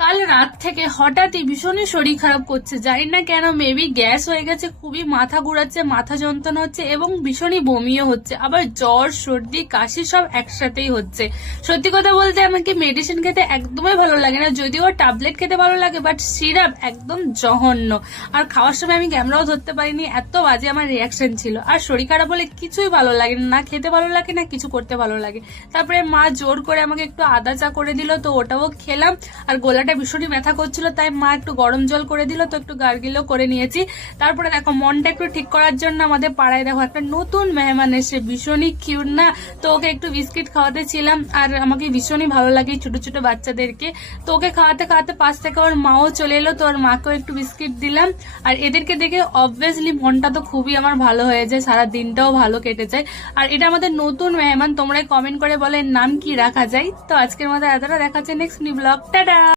কাল রাত থেকে হঠাৎই ভীষণই শরীর খারাপ করছে, জানি না কেন, মেবি গ্যাস হয়ে গেছে, খুবই মাথা ঘুরাচ্ছে, মাথা যন্ত্রণা হচ্ছে এবং ভীষণই বমিও হচ্ছে, আবার জ্বর সর্দি কাশি সব একসাথেই হচ্ছে। সত্যি কথা বলতে আমাকে মেডিসিন খেতে একদমই ভালো লাগে না, যদিও ট্যাবলেট খেতে ভালো লাগে, বাট সিরাপ একদম জঘন্য। আর খাওয়ার সময় আমি ক্যামেরাও ধরতে পারিনি, এত বাজে আমার রিয়াকশন ছিল। আর শরীর খারাপ হলে কিছুই ভালো লাগে না, না খেতে ভালো লাগে না কিছু করতে ভালো লাগে। তারপরে মা জোর করে আমাকে একটু আদা চা করে দিল, তো ওটাও খেলাম। আর গলাটা ভীষণই ব্যথা করছিল, তাই মা একটু গরম জল করে দিল, তো একটু গার্গিলও করে নিয়েছি। তারপরে দেখো মনটা একটু ঠিক করার জন্য আমাদের পাড়ায় দেখো একটা নতুন মেহমান এসে, ভীষণই কিউট না, তো ওকে একটু বিস্কিট খাওয়াতে ছিলাম। আর আমাকে ভীষণই ভালো লাগে ছোট ছোট বাচ্চাদেরকে, তো ওকে খাওয়াতে খাওয়াতে পাশ থেকে ওর মাও চলে এলো, তো ওর মাকেও একটু বিস্কিট দিলাম। আর এদেরকে দেখে অবভিয়াসলি মনটা তো খুবই আমার ভালো হয়ে যায়, সারা দিনটাও ভালো কেটে যায়। আর এটা আমাদের নতুন মেহমান, তোমরা কমেন্ট করে বলে নাম কি রাখা যায়। তো আজকের মতো এতটা, দেখা যাচ্ছে নেক্সট নিউ ব্লগ, টাটা।